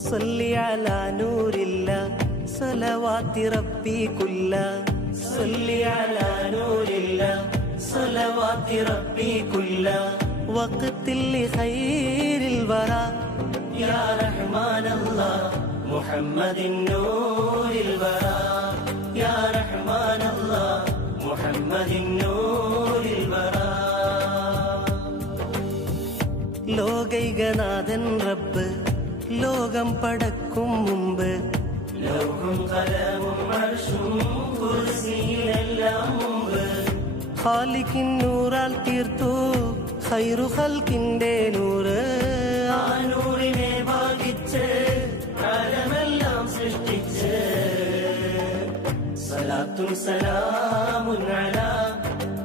صلي على نور الله صلوات ربي كلها صلي على نور الله صلوات ربي كلها وقت لخير الورى يا رحمن الله محمد نور البراء يا رحمن الله محمد نور البراء ലോകൈകനാഥൻ റബ്ബ് ലോകം പടക്കും മുമ്പ് ലോകം കലമും അർശും കുർസിയിലെല്ലാം മുമ്പ് ഖാലിഖിൻ നൂറാൽ തീർത്തു ഖൈറു ഖൽഖിന്റെ നൂറ് ആ നൂറിനെ ഭാഗിച്ച് കാലമെല്ലാം സൃഷ്ടിച്ച് സലാത്തും സലാമുൻ അലാ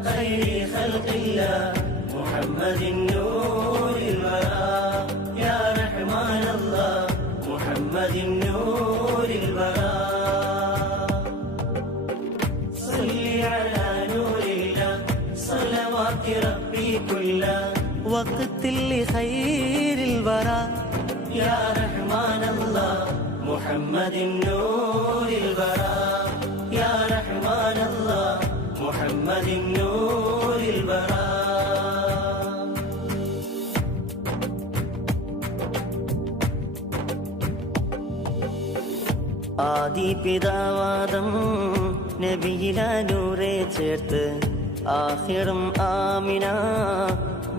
ഖൈരി ഖൽഖില്ലാഹ് മുഹമ്മദിൻ നൂറിൽ വറാ യാ റഹ്മാൻ അല്ലാഹ് മുഹമ്മദിൻ നൂറിൽ വറാ صلي على نور الله صلوات ربي كلها وقت لخير الورى يا رحمن الله محمد نور الورى يا رحمن الله محمد نور الورى ആദി പിതാവാദം നബിയിലാ നൂറെ ചേർത്ത് ആഖിറും ആമിന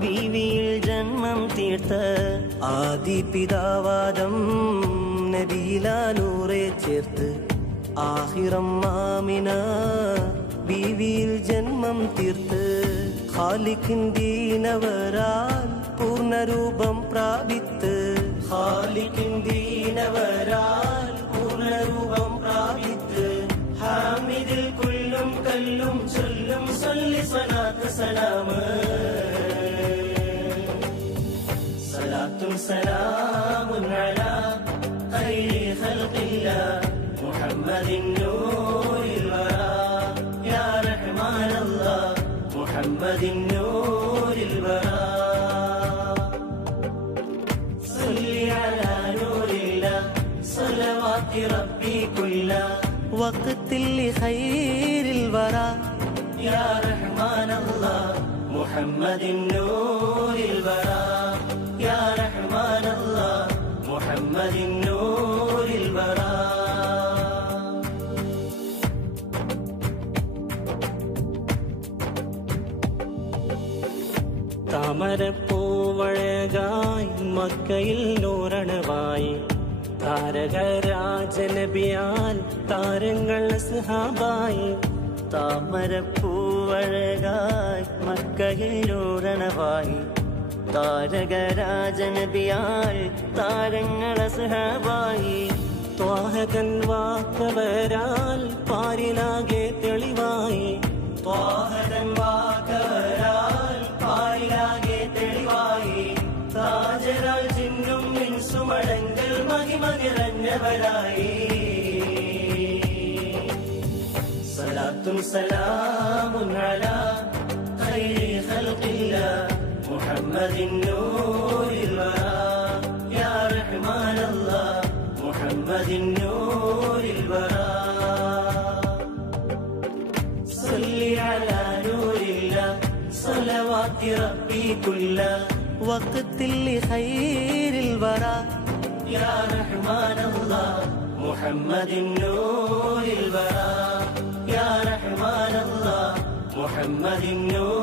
ബീവിയിൽ ജന്മം തീർത്ത് ആദി പിതാവാദം നബിയിലാ നൂറെ ചേർത്ത് ആഖിറും ആമിന ബീവിയിൽ ജന്മം തീർത്ത് ഖാലിഖിൻ ദീനവരാൽ പൂർണ്ണരൂപം പ്രാപിത്ത് ഖാലിഖിൻ ദീനവരാൽ പൂർണ്ണരൂപം പ്രാപിത്ത് ഹാമിദിൽ കുല്ലും കല്ലും ചൊല്ലും സല്ലി സ്വലാത്ത് സലാമ് സലാത്തും സലാമുൻ അലാ ഖൈരി ഖൽഖില്ലാഹ് മുഹമ്മദിൻ നൂറിൽ വറാ യാ റഹ്മാൻ അല്ലാഹ് മുഹമ്മദിൻ നൂറിൽ വറാ صلي على نور الله صلوات ربي كلها وقت لخير الورى يا رحمن الله محمد نور البراء يا رحمن الله محمد نور البراء താമരപ്പൂവഴകായി മക്കയിൽ നൂറണവായി താരകരാജനബിയാൽ താരങ്ങൾ സഹാബായി താമരപ്പൂവഴകായി മക്കയിൽ നൂറണവായി താരകരാജനബിയാൽ താരങ്ങൾ സഹാബായി ത്വാഹകൻ വാക്കവരാൽ പാരിലാകെ തെളിവായി ത്വാഹകൻ വാക്കവരാൽ പാരിലാകെ തെളിവായി താജരാൽ ജിന്നും മിൻസുമടങ്കൽ മഹിമ നിറഞ്ഞവരായി സലാത്തും സലാമുൻ അലാ ഖൈരി ഖൽഖില്ലാഹ് മുഹമ്മദിൻ നൂറിൽ വറാ യാ റഹ്മാൻ അല്ലാഹ് മുഹമ്മദിൻ നൂറിൽ വറാ صلي على نور الله صلوات ربي كلها وقت لخير الورى يا رحمن الله محمد نور الورى يا رحمن الله محمد نور